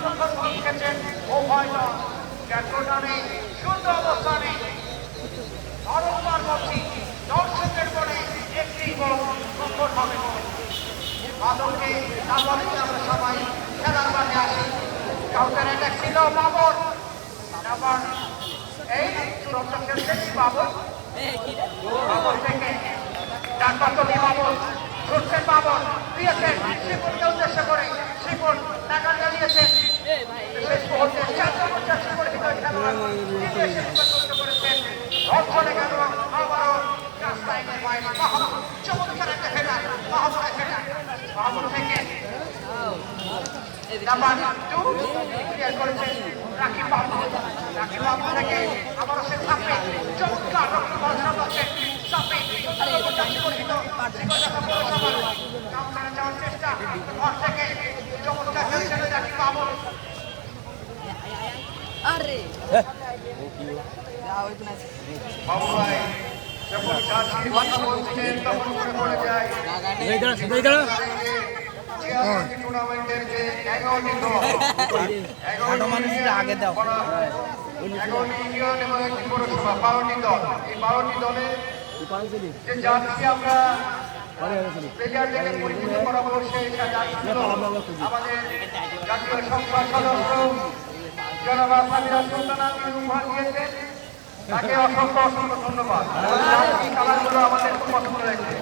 সর্বক্ষণ গোল খেয়েছেন উভয় দল। ক্যাপ্টেনে সুন্দর অবস্থানে বারংবার বলছি দর্শকের মনে একটি গোল গোল হবে। বাদলকে না বলে আমরা সবাই খেলার মাঠে আসি। কাউন্টার অ্যাটাক ছিল বাবর, আবার এই সুরক্ষা খেলছেন বাবর। বাবর থেকে ডান পাতলি বাবর ছুটছেন, বাবর দিয়েছেন শ্রীপুরকে উদ্দেশ্য করে। শ্রীপুর নাগাল জ্বালিয়েছেন, শেষ মুহূর্তে 4 নম্বর জার্সি পরিহিত খেলোয়াড় করেছেন। রন চলে গেল আবারও রাস্তায় বাইরে। মাহমুদ চমৎকার একটা হেডার, মাহমুদের হেডার। মাহমুদ থেকে নাম্বার 2 ক্লিয়ার করেছেন রাকিব বাবু। রাকিব বাবু থেকে আবারও সে সাপে চমৎকার রক্ষণ বল সামলাচ্ছেন। সাপে জার্সি পরিহিত শ্রীকোটা পৌরসভা কাউন্টারে যাওয়ার চেষ্টা। ঘর থেকে চমৎকার খেলছেন রাকিব বাবু। আরে বাবু ভাই যখন জার্সি কথা বলছিলেন তখন মনে পড়ে যায় টুর্নামেন্টের যে 11টি দল, 11টি আগে দাও 11টি ইউনিয়ন এবং একটি পৌরসভা, 12টি দল। এই 12টি দলে যে জার্সি আমরা প্লেয়ারদেরকে পরিচিত করাবো, সেই জার্সিগুলো আমাদের জাতীয় সংসদ সদস্য জনাব আসামিরা সুলতানা উপহার দিয়েছেন। তাকে অসংখ্য অসংখ্য ধন্যবাদ। জার্সি কালারগুলো আমাদের খুব পছন্দ হয়েছে।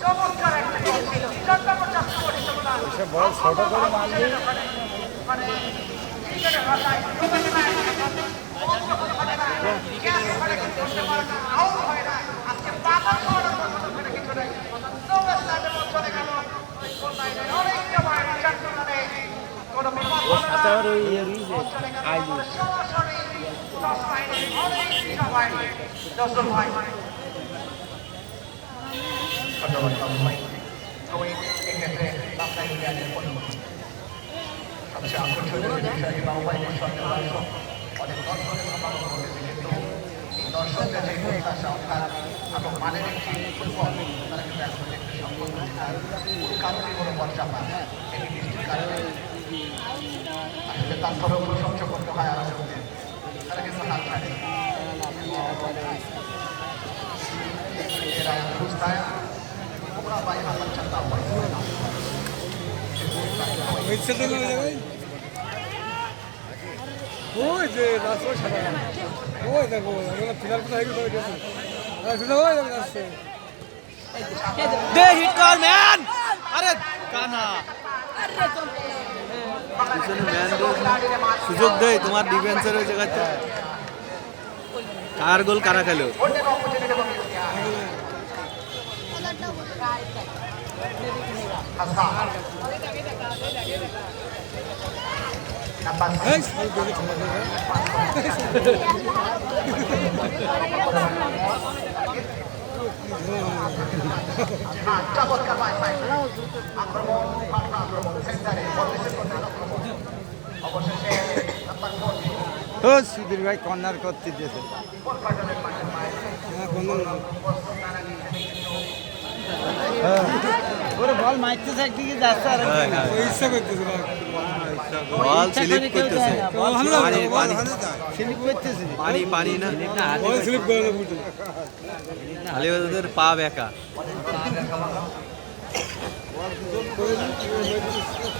চমৎকার একটা গোল ছিল। 4 নম্বর জার্সি পরিহিত বল ছোট করে মারলে মানে ক্রিকেটের ভাষায় আউট হয় না। আজকে পাগল হওয়ার মতো কিছু নেই। নৌকা স্টার্টে বল চলে গেল গোল লাইনে অনেকটা বাইরে। চারজনে কোনো বিপদ হলো না। সরাসরি 10 লাইনে অনেকটা বাইরে। 10 ভাই এক্ষেত্রে রাস্তায় ইন্ডিয়ানের পরিবর্তন সবচেয়ে আকর্ষণীয় বিষয় বাবুভাইদের সঙ্গে অনেক দর্শকের সমাগম ঘটেছে। কিন্তু এই দর্শকদের যে প্রত্যাশা অর্থাৎ এবং মানের একটি ফুটবল তারা কিন্তু এখন দেখতে সক্ষম হচ্ছে না। কোন কারণে কোনো বর্ষা পায় এটি বৃষ্টির কারণে আসলে তারপরেও প্রশংসা করতে হয় আলোচকদের। তারা কিন্তু হাত ছাড়ে এরা খুঁজতায় ওরা পায় হাত ছাড়া ওই যে রাস্তা সাদা ওই দেখো ফিনাল কোথায় আসছে দে হিট কর ম্যান। আরে কানা পিছনে ম্যান সুযোগ দেয় তোমার ডিফেন্সের ওই জায়গাতে। কার গোল কারা খেলো? সুধীর ভাই কর্নার করতে দিয়েছে ওরে বল মারতেছে একদিকে যাচ্ছে আর ইচ্ছা করতেছে বল স্লিপ করতেছে। স্লিপ করতেছে পানি পানি না বল স্লিপ করে খালি ওদের পা বেঁকা।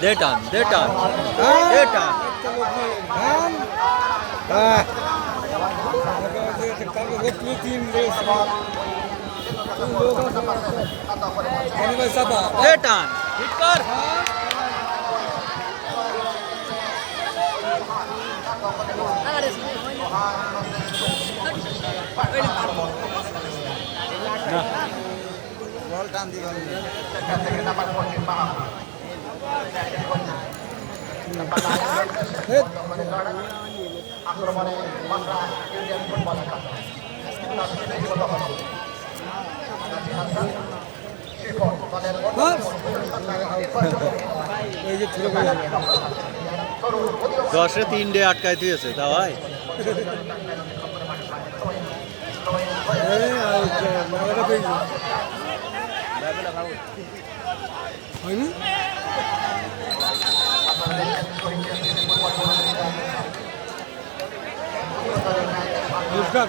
দে টান দে টান দে টান। দে টান হিট কর। বল টান দিবেন আক্রমণে মাত্রা ইন্ডিয়ান ফুটবল দশে 3 ডে আটকাই দিয়েছে তা ভাই। মেলাটা পেয়েছি হয়নি ফুচকা